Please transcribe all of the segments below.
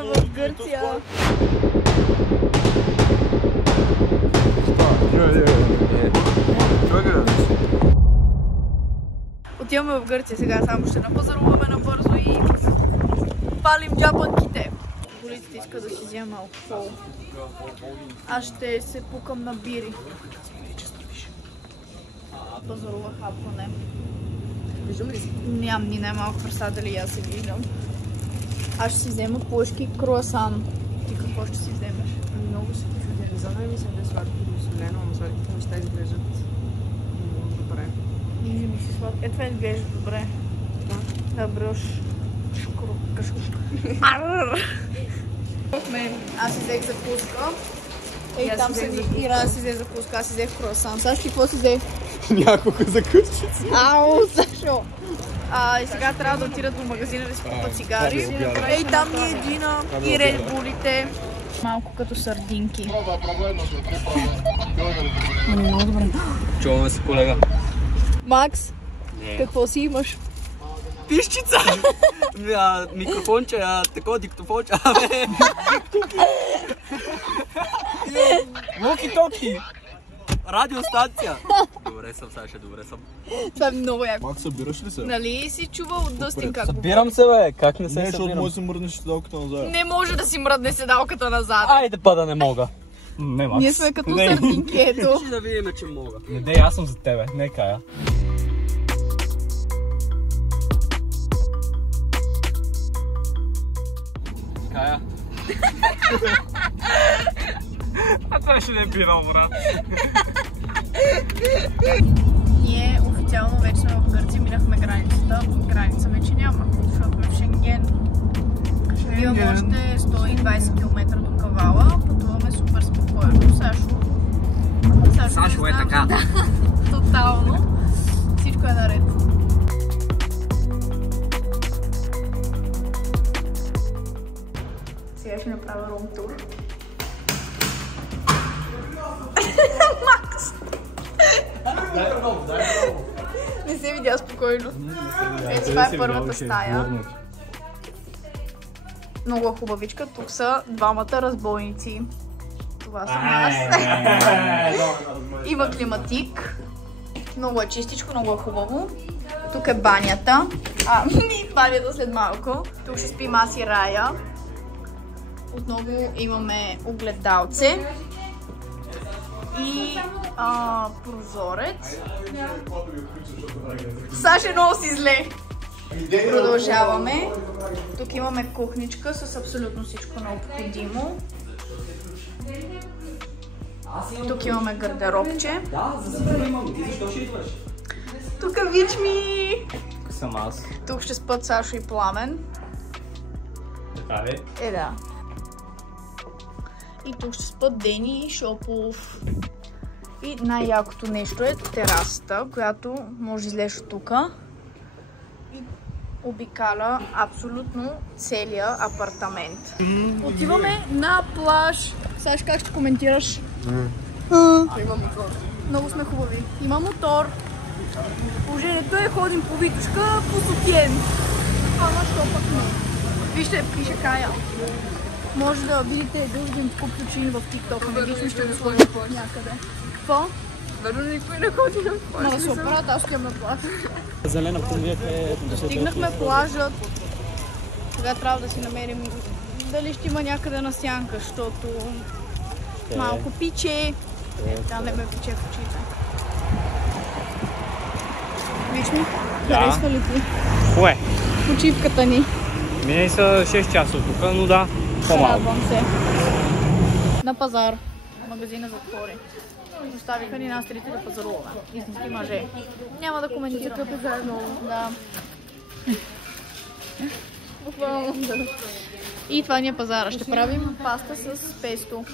Отиваме в Гърция. Отиваме в Гърция сега, само ще напазаруваме набързо и палим джапанките. Полиците иска да си взема алкохол. Аз ще се пукам на бири. Пазарувах апане. Виждам ли си? Нямам ни най-малко представа дали аз се виждам. Аз ще си взема плъшки круасан. Ти какво ще си вземеш? Много се чудя. За мен ми се да сладко и солено, но сладките неща изглеждат добре. И ми си сладко. Това изглежда добре. Да, бръш. Аз си взех закуска. Ей, там седи. Ира си взе закуска, аз си взех круасан. Сашо, какво си взе? Няколко закускици. Ау, Сашо! И сега трябва да отидат до магазина да си купат цигари. Ей, там ни е Дина и редбулите. Малко като сардинки. Много добре. Чуваме се, колега. Макс, какво си имаш? Пишчица! Микрофонче, такова диктофонче. Локи-токи! Радиостанция! Добре съм, Саша, добре съм. Това е много яко. Макс, събираш ли се? Нали си чувал от Дъстин как? Събирам се, бе! Как не се Не, защото събирам? може да се мръднеш седалката назад. Не може да си мръдне седалката назад. Айде па да не мога. Не, Макс. Ние сме като сардинки, ето. Ще да видим, че мога. Не дей, аз съм за тебе, не Кая. Кая. А това ще не е бирал, брат. Ние официално вече сме в Гърция, минахме границата. Граница вече няма, защото сме в Шенген. Имаме още 120 км до Кавала, пътуваме супер спокойно. Сашо е така. Да, тотално. Всичко е наред. Сега ще направя рум тур. Макс! Не се видя спокойно. Ето, това е първата стая. Много е хубавичка. Тук са двамата разбойници. Това съм аз. Има климатик. Много е чистичко, много е хубаво. Тук е банята. Банята след малко. Тук ще спим аз и Рая. Отново имаме огледалце. И прозорец. Саша много си зле. Продължаваме. Тук имаме кухничка с абсолютно всичко необходимо. Тук имаме гардеробче. Тук вичми. Тук съм аз. Тук ще спят Сашо и Пламен. Така ли? Да. И тук ще спят Дени и Шопов. И най-якото нещо е терасата, която може да излезеш от тук и обикаля абсолютно целия апартамент. Отиваме на плаж. Саш, как ще коментираш? Има мотор. Много сме хубави. Има мотор. Положението е ходим по Витушка, по Сотиен. Ама що пък не. Вижте, пише Кая. Може да видите дългим ключини в TikTok. Не бихме ще го сложим някъде. Какво? Верно, никой не ходи на плаж. Много се оправят, аз отивам на плаж. Зелена половията е... Стигнахме плажът. Сега трябва да си намерим дали ще има някъде на сянка, защото малко пиче. Трябва да ме пече в очите. Виж ми, харесва ли ти Кое? почивката ни? Минали са 6 часа от тук, но да, по-малко. Радвам се. На пазар. Магазина затвори. Оставиха ни нас трите да пазаруваме. Истински мъже. Няма да коментирам. Такъв е заедно. Да. Буквално. И това ни е пазара. Ще правим паста с песто.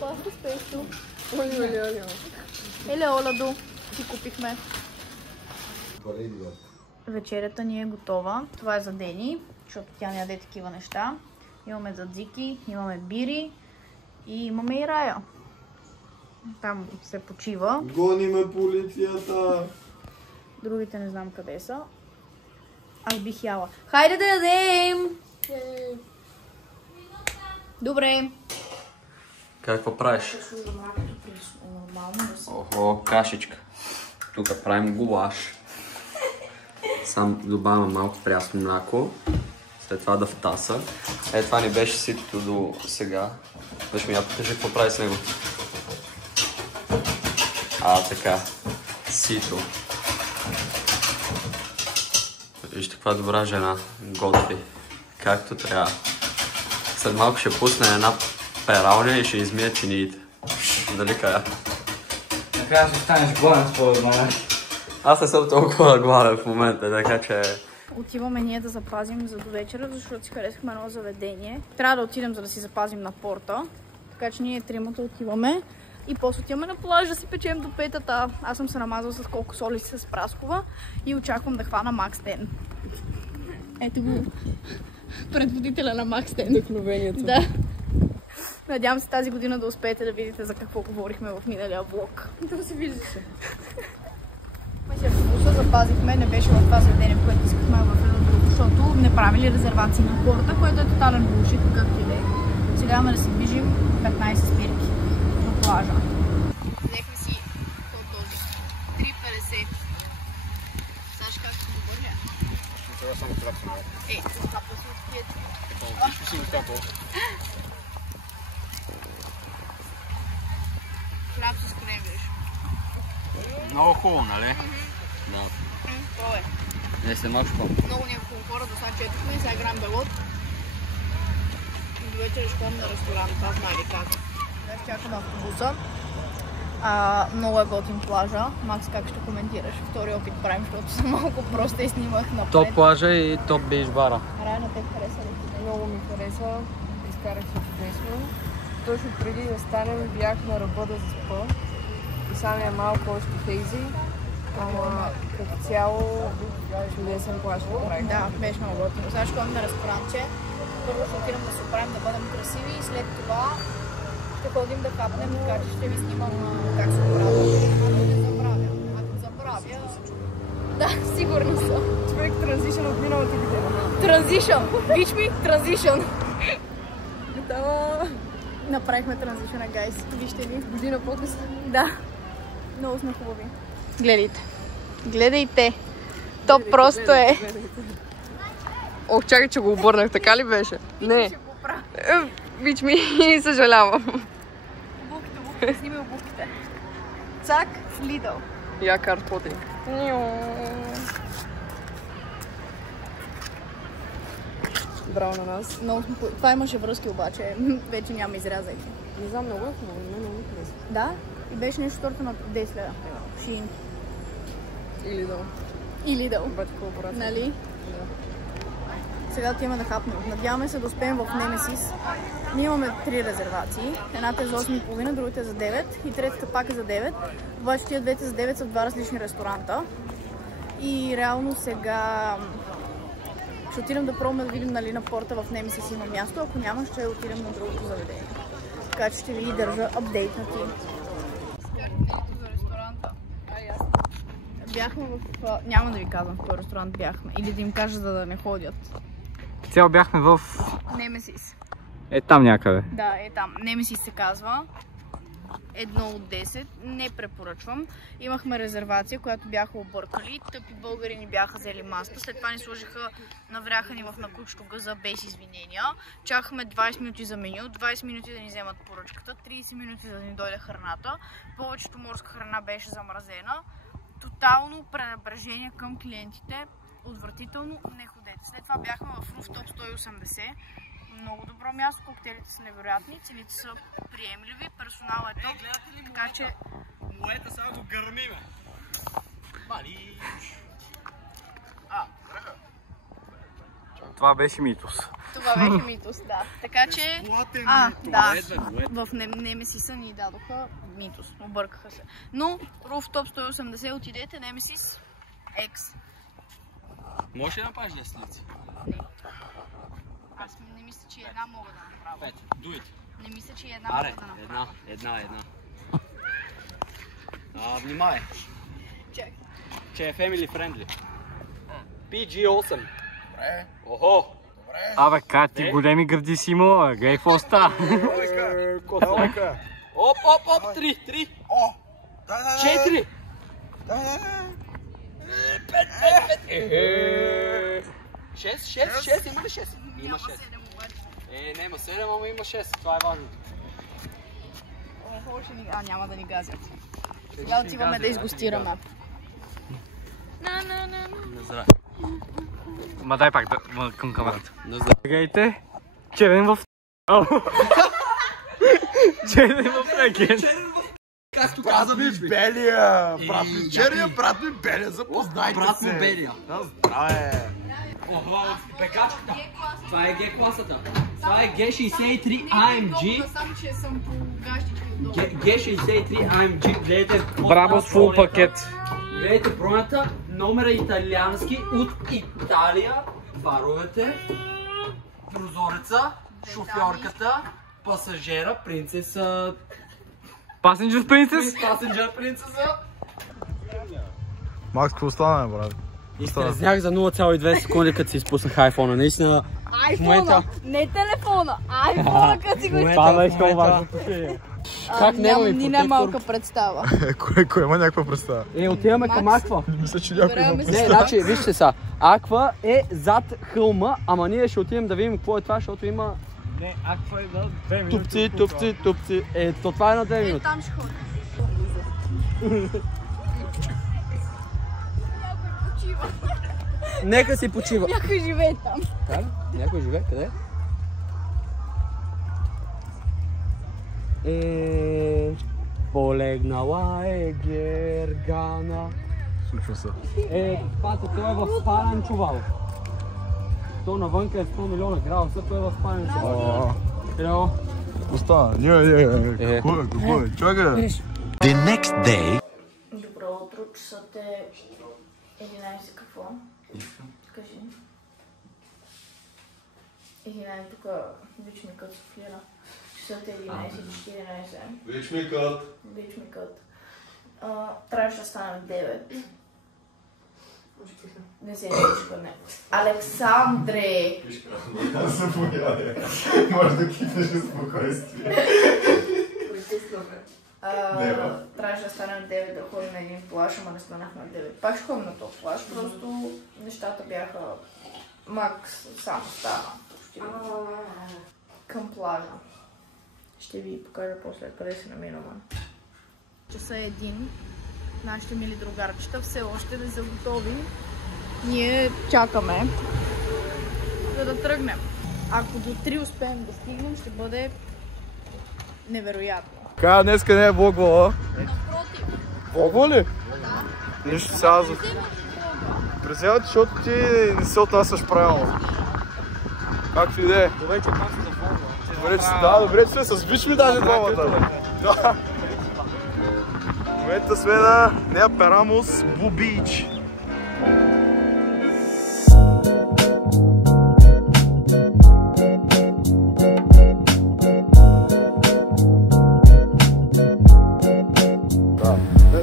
Паста с песто. Еле Оладо. Си купихме. Вечерята ни е готова. Това е за Дени, защото тя не яде такива неща. Имаме задзики, имаме бири и имаме и Рая. Там се почива. Гони ме полицията! Другите не знам къде са. Аз бих яла. Хайде да ядем! Добре. Какво правиш? Охо, кашичка. Тук правим гулаш. Сам добавям малко прясно мляко. След това да втаса. Това ни беше ситото до сега. Виж ми, я покажи какво прави с него. Така. Сито. Вижте каква добра жена. Готви. Както трябва. След малко ще пусне една пералня и ще измия чиниите. Дали кая? Накрая ще станеш гладен според мен. Аз не съм толкова гладен в момента, така че... Отиваме ние да запазим за до вечера, защото си харесахме едно заведение. Трябва да отидем, за да си запазим на порта. Така че ние тримата отиваме. И после отиваме на плаж да си печем до петата. Аз съм се намазал с колко соли с праскова и очаквам да хвана Max 10. Ето го. Предводителя на Max 10. Вдъхновението. Да. Надявам се тази година да успеете да видите за какво говорихме в миналия влог. Това се виждаше. Се автобуса запазихме, не беше в това заведение, в което искахме в едно друго, защото не правили резервации на порта, което е тотален булшит, както и да е. Сега имаме да се движим 15 спирки до плажа. Взехме си този 3,50. Знаеш как ще го бърля? Това само хляб си малко. Това си откриете. Виж си устато. Хляб с крем, виж. Много хубаво, нали? Да. Това е. Не сте малко по. Много някакво хора, до сега четохме и сега играем белот. До вечер ще ходим на ресторант, това знае ли как. Сега чакаме автобуса. Много е готин плажа. Макс, как ще коментираш? Втори опит правим, защото съм малко проста и снимах напред. Топ плажа и топ бейдж бара. Рая, на теб хареса ли? Много ми харесва. Изкарах се чудесно. Точно преди да станем бях на ръба да заспа. И само е малко още хейзи. Ама като цяло чудесен плаж направих. Да, беше много готино. Сега ще ходим на ресторантче. Първо ще отидем да се оправим, да бъдем красиви и след това ще ходим да капнем, така че ще ви снимам как се оправя. Ако забравя. Да, сигурно съм. Човек транзишън от миналата година. Транзишън! Виж ми, транзишън! Да, Направихме транзишъна, гайс. Вижте ви. година по-късно. Да. Много сме хубави. Гледайте. Гледайте. То просто е. Ох, чакай, че го обърнах, така ли беше? Не. Виж ми, съжалявам. Обувките, снимай обувките. Цак, Lidl. Я картпотинг. Браво на нас. Това имаше връзки обаче. Вече няма изрязайки. Не знам, много е хубаво, мен много ми харесва. Да? И беше нещо второто на 10 лева. Шин. Или да. И Lidl. Бъде колаборация. Нали? Да. Сега отиваме да хапнем. Надяваме се да успеем в Немесис. Ние имаме 3 резервации. Едната е за 8,5, другата е за 9 и третата пак е за 9. Обаче тия двете за 9 са в 2 различни ресторанта. И реално сега ще отидем да пробваме да видим нали на порта в Немесис има място. Ако няма, ще отидем на другото заведение. Така че ще ви държа апдейтнати. За ресторанта. Бяхме в... Няма да ви казвам в кой ресторант бяхме. Или да им кажа, за да не ходят. Цяло бяхме в... Немесис. Е там някъде. Да, е там. Немесис се казва. 1 от 10. Не препоръчвам. Имахме резервация, която бяха объркали. Тъпи българи ни бяха взели масата. След това ни сложиха, навряха ни в накучето гъза без извинения. Чакахме 20 минути за меню, 20 минути да ни вземат поръчката, 30 минути да ни дойде храната. Повечето морска храна беше замразена. Тотално пренебрежение към клиентите. Отвратително, не ходете. След това бяхме в Rooftop 180. Много добро място, коктейлите са невероятни, цените са приемливи, персоналът е топ, така че... Моята сега го гърмиме. Това беше митос. Това беше митос, да. Така че... да, в Немесиса ни дадоха митос, объркаха се. Но Rooftop 180 отидете, Немесис X. Можеш ли да направиш десници? Не. Аз не мисля, че една мога да направя. Пет, дуйте. Не мисля, че една мога да направя. Една. Внимай, Чакай. че е family friendly. PG8. Добре. Охо. Добре. Абе, ти големи гърди си имала, гледай какво става. Оп, 3. О! 4. 6, има ли 6? Има 6. Няма 7, ама има 6, това е важно. Няма да ни газят. Я отиваме да изгостираме. Ма дай пак към камерата. Назад. Гледайте, черен в... Черен в реген. Както Брат ми Белия! Брат ми Черия, брат ми Белия, запознайте се! Брат ми Белия. Здраве! Пекачката. Това е G-класата. Това е G63 AMG. Само, че съм по гащички. G63 AMG. Гледайте. Браво с фул пакет. Гледайте бронята. Номера италиански от Италия. Фаровете. Прозореца. Шофьорката. Пасажера. Принцеса. Passenger Princess? Пасенджер принцеса. Макс, какво стана, брат? Изтрезнях за 0,2 секунди, като си изпуснах айфона. Наистина. Айфона! Не телефона! Айфона, като си го Това искам важно. Как няма ми ни не малка представа. Кой има някаква представа? Отиваме към Аква. Мисля, че някой има Добре, Не, значи, вижте са. Аква е зад хълма, ама ние ще отидем да видим какво е това, защото има Не, аква е да 2 минути. тупци. То това е на 2 минути. Там ще ходим. Нека си почива. Някой живее там. Да? Някой живее? Къде? Полегнала е Гергана. Случва се. Пата, той е в спален чувал. То навънка е 100 милиона градуса, той е в спален чувал. Ело. Остана. Не. Какво е? Чакай. The next day. Добро утро, часът е 11 какво? Кажи. 11 тук бичмикът суфлира. Часът е 11:14. Бичмикът. Трябваше да стане 9. Не се ничко, не. Александре! Аз се пояде. Може да кипнеш на спокойствие. Трябваше да станем 9 да ходим на един плаж, ама не станахме 9. Пак ще ходим на този плаж, просто нещата бяха макс, само стана. Към плажа. Ще ви покажа после къде се намираме. Часа е 1. Нашите мили другарчета все още не са готови. Ние чакаме за да тръгнем. Ако до 3 успеем да стигнем, ще бъде невероятно. Така, днеска не е влогвала. Напротив. Влогва ли? Да. Нищо сега за... Презявате, защото ти не се отнасяш правилно. Както и да е. Добре, че пак се зафолва. Добре, че сме с бич ми даже двамата. Да. В момента сме на Неаперамус Blue Beach.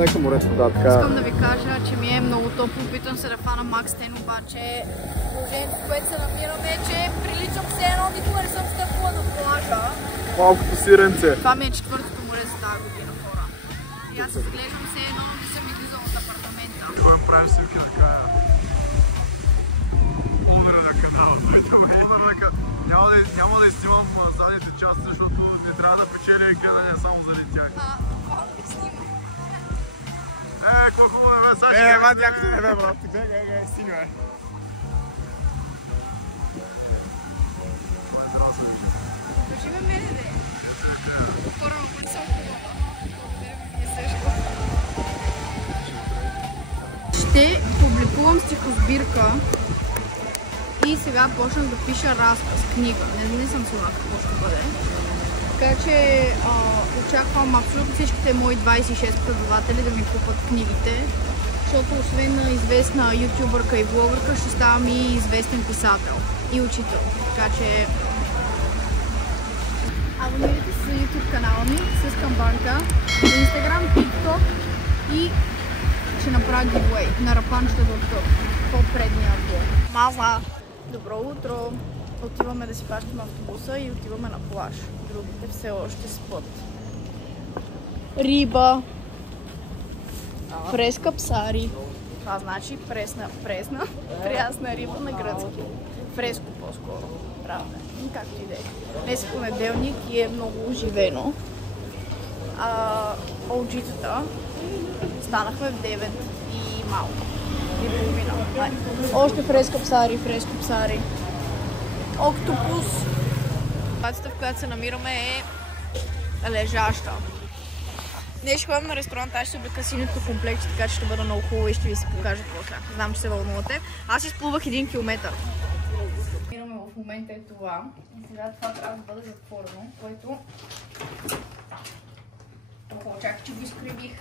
Нека морето, да, така. Искам да ви кажа, че ми е много топло. Опитвам се да фана Макс Тен, обаче положението, в което се намираме е, че приличам все едно, никога не съм стъпила на плажа. Малкото сиренце. Това ми е 4-то море за тази година, хора. И аз изглеждам все едно, да съм излизала от апартамента. Това правим снимки на края. Умра на канала. Няма да изснимам задните части, защото не трябва да печели гледане само заради тях. Какво хубаво е, бе, Саши? Мат, яко се не бе, брат. Стига, бе. Кажи ме мене, бе. Хора, но коли съм хубава. Ще публикувам стихосбирка и сега почнах да пиша разказ, книга. Не съм сигурна какво ще бъде. Така че очаквам абсолютно всичките мои 26 последователи да ми купат книгите, защото освен на известна ютубърка и блогърка, ще ставам и известен писател и учител. Така че абонирайте се за YouTube канала ми с камбанка, на Instagram, TikTok и ще направя giveaway на рапанчета от по-предния блог. Маза! Добро утро! Отиваме да си плащаме автобуса и отиваме на плаж. Другите все още спът. Риба. Фреска псари. Това значи прясна риба на гръцки. Фреско по-скоро. Правда. Както и да е. Днес е понеделник и е много оживено. Олджитата станахме в 9 и малко. И половина. Още фреско псари. Октопус. Ситуацията, в която се намираме е лежаща. Днес ще ходим на ресторант, аз ще облека синето комплекти, така че ще бъда много хубаво и ще ви се покажа после. Знам, че се вълнувате. Аз изплувах 1 километър. Намираме в момента е това. И сега това трябва да бъде затворено, което... Чакай, че го изкривих.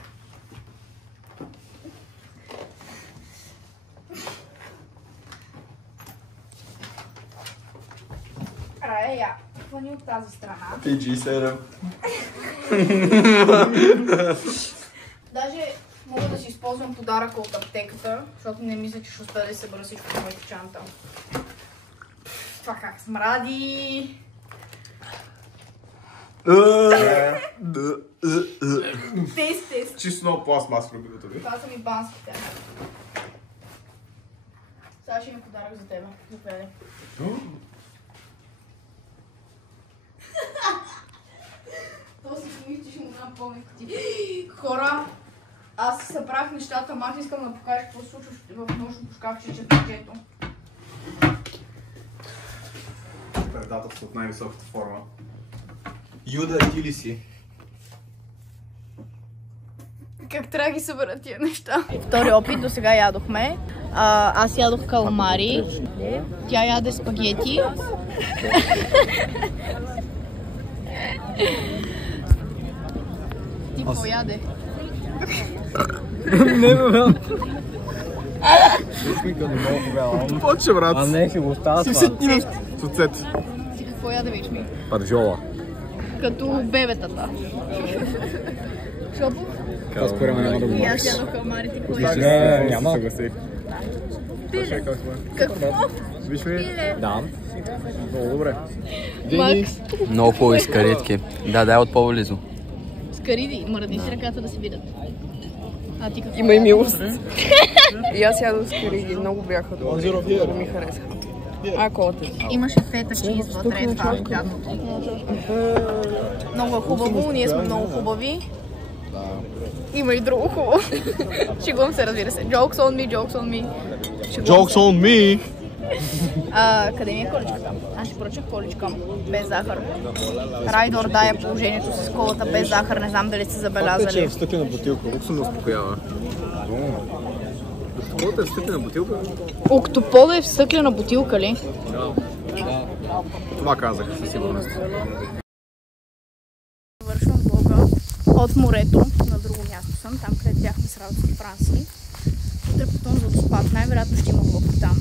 Рая, хвани от тази страна. PG7. Даже мога да си използвам подаръка от аптеката, защото не мисля, че ще успея да се събера всичко в моята чанта. Това как смради! Тест. Чисто много пластмас, любимото ви. Това са ми банските. Сега ще има подарък за тебе. Заповядай. То си помисли, че ще му дам пълни кутии. Хора, аз събрах нещата, мах искам да покажа какво се случва в нощното шкафче, четвъртето. Предателство от най-високата форма. Юда, ти ли си? Как трябва да ги събера тия неща? Втори опит, до сега ядохме. Аз ядох каламари. Тя яде спагети. Ти какво яде? Не, бе. Поче, брат. А не, ще го остава това. Суцет. Ти какво яде, виж ми? Паржола. Като бебетата. Шопов? Това според мен няма да го И аз махаш. ядох каламари, ти какво яде? Не, няма. Пиле. Какво? Виж ми? Да. Много добре. Макс. Много хубави скаритки. Да, дай от по-близо. Скариди, мръдни си ръката да се видят. А ти какво? Има и милост. И аз ядох скариди, много бяха добри. Много ми харесаха. Колата. Имаше фета чиз вътре, това е гадното. Много е хубаво, ние сме много хубави. Има и друго хубаво. Шегувам се, разбира се. Jokes on me, jokes on me. Jokes on me! Къде ми е количката? Аз ще поръчах количка без захар. Райдор дае положението с колата без захар, не знам дали сте забелязали. В стъклена бутилка, Луксо ме успокоява. Колата е в стъклена бутилка? Октопода е в стъклена бутилка ли? Това казах, със сигурност. Вършвам влога от морето, на друго място съм, там където бяхме с работа в Франция. Утре потом за да спад, най-вероятно ще има влог там.